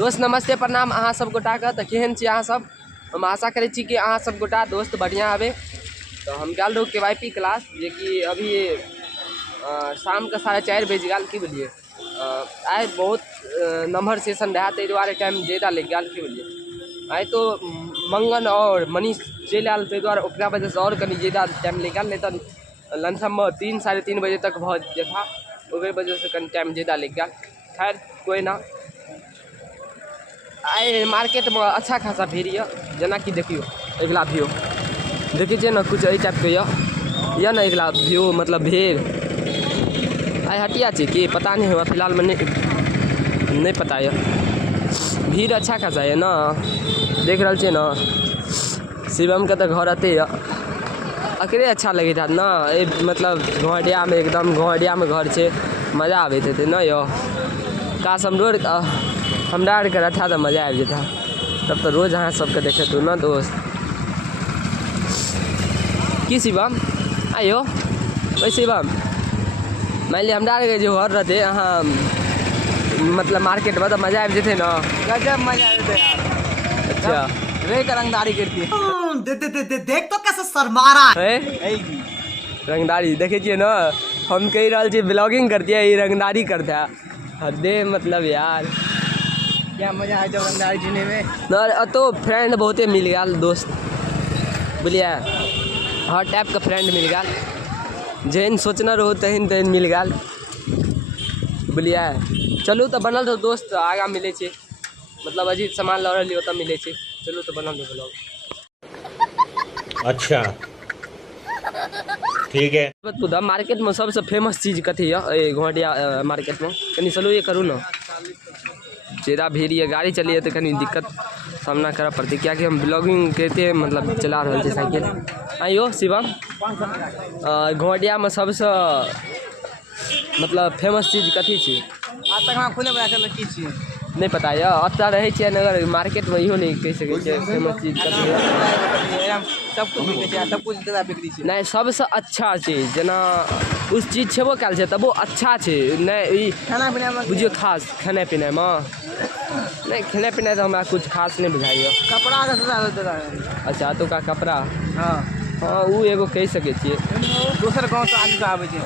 दोस्त नमस्ते प्रणाम अहाँ सब गोटा के। तो केहन छी अहाँ सब? हम आशा करै छी कि अहाँ सब गोटा दोस्त बढ़िया हबे। तो हम गेल रहूँ KYP क्लास, जे कि अभी शाम के 4:30 बज गल की बोलिए। आइ बहुत नंबर सेशन रहा, ताहि दुआरे टाइम ज़्यादा लग गया की बोलिए। आइ तो मंगन और मनीष चल आयल, ताहि दुआरे ओकरा वजह से और कनी ज़्यादा टाइम लग गया, नहीं तो लमसम में 3 साढ़े 3 बजे तक बहुत था, ओकरे वजह से कनी टाइम ज़्यादा लग गया। खैर कोई ना। आइ मार्केट में अच्छा खासा भीड़ है, जना कि देखियो अगला व्यू देखी छे ना, कुछ टाइप के या ना अगला व्यू मतलब भीड़। आइ हटिया छे कि पता नहीं हुआ फिलहाल में नहीं पता है। भीड़ अच्छा खासा है ना, देख रहा छे ना। शिवम के तो घर आते अकरे अच्छा लगे था ना, मतलब घोड़िया में एकदम घोड़िया में घर छे, मजा आवे थे ना यो। काश हमरा के रखा तो मजा आ जाता, तब तो रोज अहाँ सबके देखे तू ना दोस्त। की शिवम आयो वही शिवम मान लिया हमरा के जो घर रहते अहाँ मतलब मार्केट में, तो मजा आ जाते ना। गजब मजा आ जाता यार। अच्छा रे का रंगदारी करती है। देख तो कैसे शर्मा रहा है रंगदारी देखे छे ना। हम कही रहा छे ब्लॉगिंग करती है, ये रंगदारी करता है। हदे मतलब यार क्या मजा आ जाओ रंगदारी जीने में। तो फ्रेंड बहुते मिल गया दोस्त, बोलिए हर टाइप का फ्रेंड मिल गया, जहन सोचना रहो तहन तहन मिल गया, बोलिए। चलू तो बनल रहो दोस्त, आगा मिले छे, मतलब अजीत सामान लड़ लियो तो मिले छे। चलू तो बनल रहो ब्लॉग। अच्छा ठीक है। बता मार्केट में सबसे फेमस चीज कथी है? घोड़िया मार्केट में कनी चलो ये करूँ ना, ज़्यादा भीड़ है, गाड़ी चली है तो कहीं दिक्कत सामना करना पड़ती, क्या कि हम ब्लॉगिंग कहते हैं मतलब चला रहे थे साइकिल। आइयो शिवम घोड़िया में सबसे मतलब फेमस चीज कथी छे? आज तक हम खुले बता की छी नहीं पता है, अतः रहे छे नगर मार्केट में इहो नहीं कह सके छे फेमस चीज कथी है। सब कुछ बिके छै, सब कुछ ज्यादा बिक्री छै। नहीं सबसे अच्छा चीज जना उस चीज छेबो कल छे तब वो अच्छा छे। नहीं खाना पीना में बुझियो खास खाने पीने में नहीं, खाने पीने तो हमारा कुछ खास नहीं बुझाइए। कपड़ा का सजा देता है। अच्छा तो का कपड़ा हाँ हाँ वो एगो कह सके छे। दूसर गाँव से आदमी आवे छै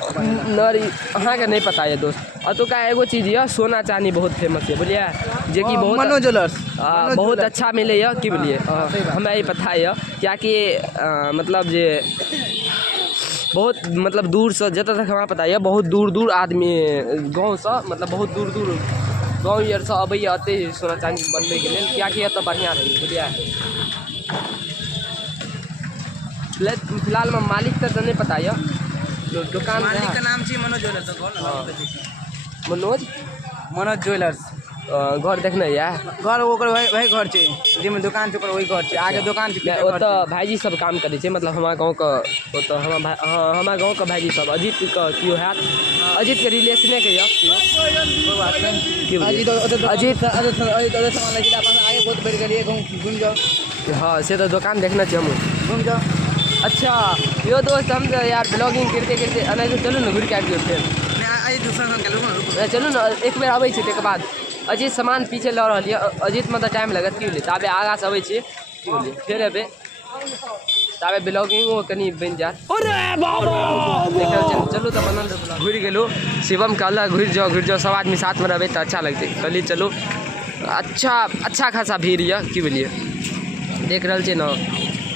नर अहाँ के नहीं पता है दोस्त। तो का एगो चीज है सोना चांदी बहुत फेमस है, बोलिए, जे कि बहुत मनो ज्वेलर्स बहुत अच्छा मिले है की बोलिए। हमें ये पता है क्या कि मतलब जे बहुत मतलब दूर से जत तक हमारा पता है बहुत दूर दूर आदमी गाँव से मतलब बहुत दूर दूर गाँव यार से अबैया अते सोना चांदी बनबे के लिए, क्या कि तो बढ़िया रही बोलिए। फिलहाल में मालिक तो नहीं पता है, दुकान मालिक का नाम छी मनोज ज्वेलर्स। मनोज ज्वेलर्स घर देखने या घर ओकर वही घर छै, जेमे दुकान छै ओकर वही घर छै, आगे दुकान छै। वो तो भाईजी सब काम करे छे, मतलब हमारा गाँव का वो तो हमारा गाँव का भाईजी सब अजीत का क्यों है, अजीत के रिलेशने के अजीत सामान लगे आगे बहुत बढ़ गई घूम जाओ। हाँ से तो दुकान देखना चाहिए हम घूम जाओ। अच्छा यो दोस्त हम तो यार ब्लॉगिंग करते करते अने तो चलू ना घुर के आबि फिर चलू ना एक बेर अबै छै तकर बाद अजीत सामान पीछे लऽ रहल यऽ। अजीत में तो टाइम लगत की बोलिए, ताबे आगा से अबै छी की बोलिए, फिर अबे ताबे ब्लॉगिंग कनी बन जात। चलू तो बनल घुर गेलू। शिवम कहला घुर जाओ सब आदमी साथ में रहबे तो अच्छा लगते। कहली चलू अच्छा खासा भीड़ है की बोलिए, देख रहा छे ना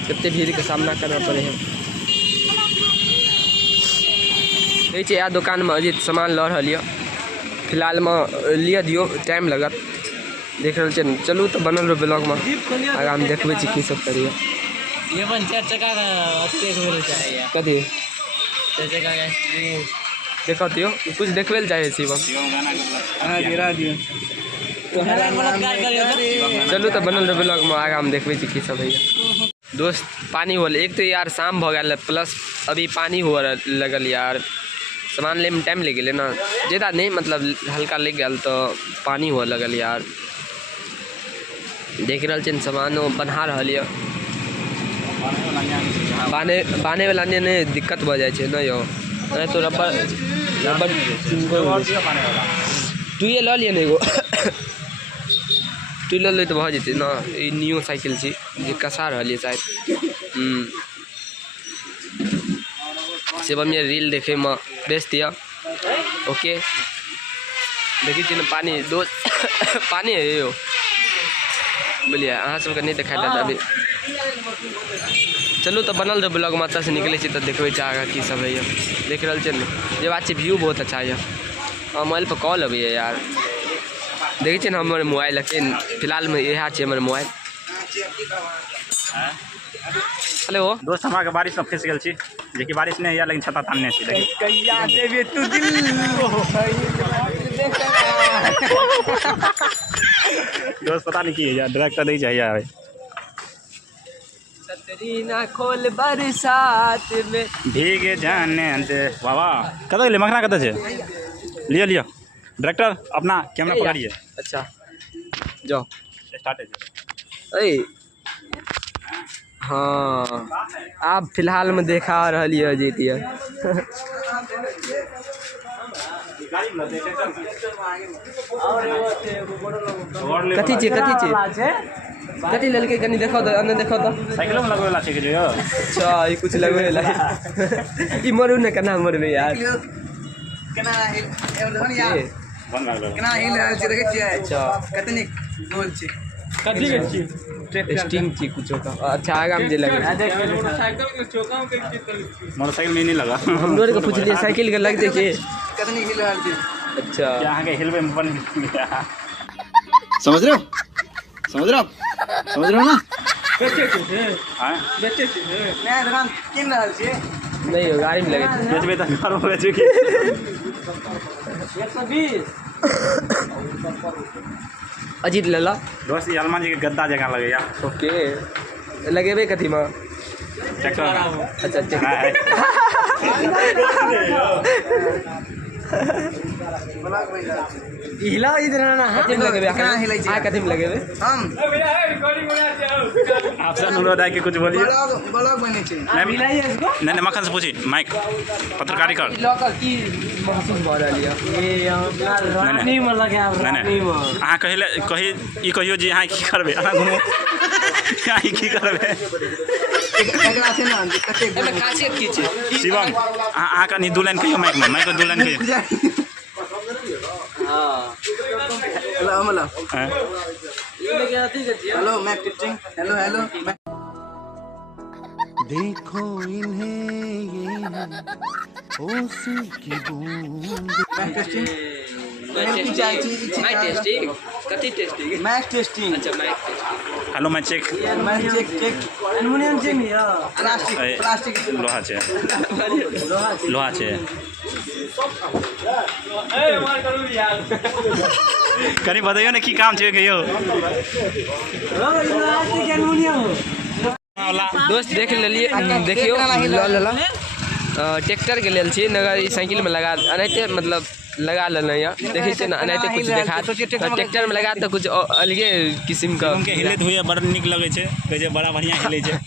कितने भीड़ के सामना करना पड़े है। कहे यार दुकान में अजीत सामान लऽ रहा है, फिलहाल में लिया दियो टाइम लगत, देख रहे छे। चलू तो बनल रहो ब्लॉग में, आगा हम देखबे छी की सब करिए। ये 4 चक्का का अस्टेज होना चाहिए। कथी 4 चक्का का देखो दियो कुछ देखबे चाहे शिवम। हां गिरा दियो। चलू तो बनल रहो ब्लॉग में, आगा हम देखबे छी की सब है। दोस्त पानी होल एक तो यार शाम भ गया, प्लस अभी पानी हो लगल यार, सामान ले में टाइम लग गए ना, ज़्यादा नहीं मतलब हल्का लग गया तो पानी हो लगल यार। देख रहा छे सामान बना रहा है, बाने वाला ने दिक्कत हो जाए ना यो, तो रबर तू ये ला लिया एगो टू ले तो भऽ जेतै ना। ई न्यू साइकिल छी जे कसा रहलिए शायद। शिवम ये रील देखे में बेस्ट यऽ। ओके देखी छी ना पानी दोस्त पानी है यो बोलिए अहाँ सबके नहीं देखा था अभी। चलू तो बनल रहे ब्लॉग में अच्छा से निकले तो देखबे आगा की सब है। देख रहा छे जे बात छे व्यू बहुत अच्छा है। मोबाइल पर कॉल अभी है यार। देखी छे ना हमारे मोबाइल लेकिन फिलहाल में यह छे हमारे मोबाइल। हेलो दोस्त हमारा के बारिश में फंस गल छी जे कि बारिश नहीं है लेकिन छता तानने छी लेकिन कहिया देबे तू दिल दोस्त पता नहीं की है यार डायरेक्टर नहीं चाहिए भाई। छतरी ना खोल बरसात में भीगे जाने दे बाबा कत गेले मखना कत छे लियो लियो डायरेक्टर अपना कैमरा पकड़िए। अच्छा जाओ स्टार्ट है। ए हाँ आप फिलहाल में देखा रही जीतिए। कथी छे कथी ललके कनी देखो तो अन्य देखो तो साइकिलो में लगवेला छे के यो। अच्छा ये कुछ लगवेला ई मरू न केना मरबे यार केना एवं यार बन लागल केना हिल रहल छै देखे छियै। अच्छा कतनी गोल छै कथी के छी टेस्टिंग छी कुछ का। अच्छा आगा में जे लगे मोटरसाइकिल के चौका में मोटरसाइकिल में नहीं लगा हम लोग के पूछलिए साइकिल के लगते के कतनी हिल रहल छै। अच्छा यहाँ के हिलवे में बन गया। समझ रहे हो ना। हां बेचे छै नया दुकान किन रहल छियै। नहीं हो गाड़ी में लगे बेचबे त घर में बेचू की 120 अजीत लला दोस्त ये हनुमान जी के गद्दा जगह लगेया। ओके लगेबे कथी में ट्रैक्टर अच्छा अच्छा हिला इधर ना कथी में लगेबे केना हिलै छै। कथी में लगेबे हम आपसे अनुरोध है कि कुछ बोलिए। ब्लॉग बने छै नहीं मक्खन से पूछी माइक पत्रकारी कर लॉकर की महसूस भ रहल है ये अपना रानी में लगा रानी में अहाँ कहियो जी अहाँ की करबे अहाँ घुमो अहाँ की करबे एकरा से ना कते एमे खासियत की छै शिवम अहाँ का नहीं दू लाइन कहियो माइक में दू लाइन कहियो। हां हेलो हमला हैं? हेलो मैं टिचिंग हेलो हेलो देखो इन्हें ये ओसी की बूंद। मैं टेस्टिंग माइक टेस्टिंग कथी टेस्टिंग मैच टेस्टिंग अच्छा माइक हेलो मैं चेक मैं चेक एल्युमिनियम चेक या प्लास्टिक लोहा छे लोहा छे करी बताइयो ना की काम छे कहियो। दोस्त देख लेलिए देखियो लला ट्रैक्टर के लेल छी नगर ई साइकिल में लगा अनैते मतलब लगा लेना या देखे छे ना अनैते कुछ देखा ट्रैक्टर में लगा तो कुछ अलगे किस्म का उनके हिलत हुए बड़ निक लगे छे कहे छे बड़ा बढ़िया हिले छे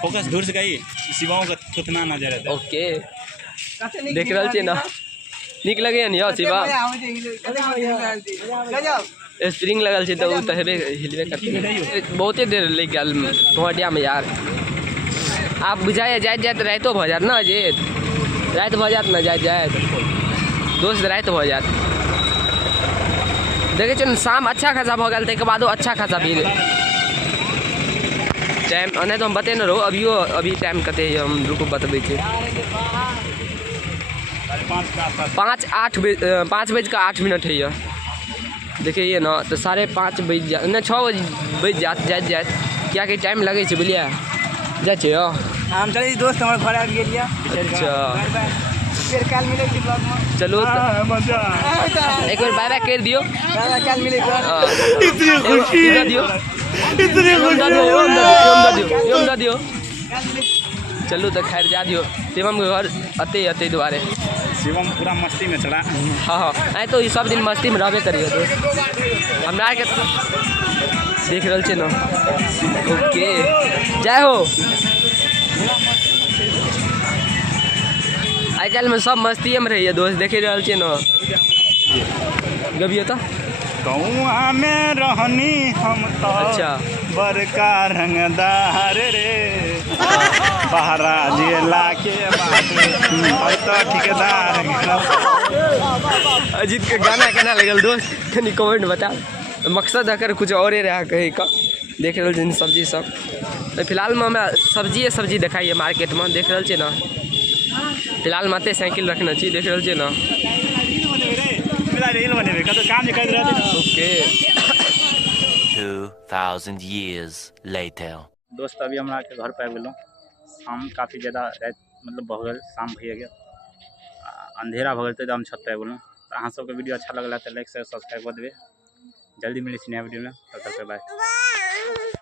फोकस दूर से गई शिवाओं का थुथना नजर है। ओके देख रहल छी ना निक लगे न यो शिवा स्प्रिंग लगल छे तो उ तो हेबे हिलबे करते बहुते देर लग गेल मोहटिया में यार। आप बुझाए जात रातो भ जात ना जे रात भ जात ना जात दोस्त रात भ जात देखे छन शाम अच्छा खासा भ गेल तै के बादो अच्छा खासा भीड़ टाइम नहीं तो हम बते न रहो अभी टाइम कते हम रुको बतबै छे 5:08 है ये देखिए ये ना तो 5:30 बज जा ना 6 बज जात क्या कि टाइम लगे छे बुझलिए जा छे हम चले दोस्त हमर घर आ गेलिया। अच्छा फिर कल मिले छी ब्लॉग में चलो मजा एक बार बाय बाय कर दियो कल मिले इतनी खुशी दियो दियो चलो तो खैर जा दियो शिवम के घर अते दुआरे शिवम पूरा मस्ती में चला। हाँ आई तो सब दिन मस्ती में रहबे करियो दोस्त हमरा के देख रहल छे ना। ओके जय हो आजकल में सब मस्ती में रहिए दोस्त देखे रहल छे ना गबियो तो गौआ में रहनी हम तो अच्छा। बड़का रंगदार रे बहरा जिला के बाटे और तो ठेकेदार। अजीत के गाना केना लगल दोस्त कनी कमेंट बता। मकसद अगर कुछ और रहा कहे का देख रहल छी सब्जी सब। फिलहाल में हमरा सब्जी दिखाइए मार्केट में देख रहल छी ना। फिलहाल में एते साइकिल रखने छी देख रहल छी ना। ओके 2000 years later दोस्त अभी हमरा के घर पे आबि गेलहुँ। शाम काफ़ी ज़्यादा रात मतलब भऽ गेल, शाम भऽ गेल, अंधेरा भऽ गेल तऽ हम छत पे आबि गेलहुँ। तऽ अहाँ सबके वीडियो अच्छा लगला तऽ लाइक शेयर सब्सक्राइब कऽ देबै। जल्दी मिलै छी नया वीडियो में, तब तक बाय।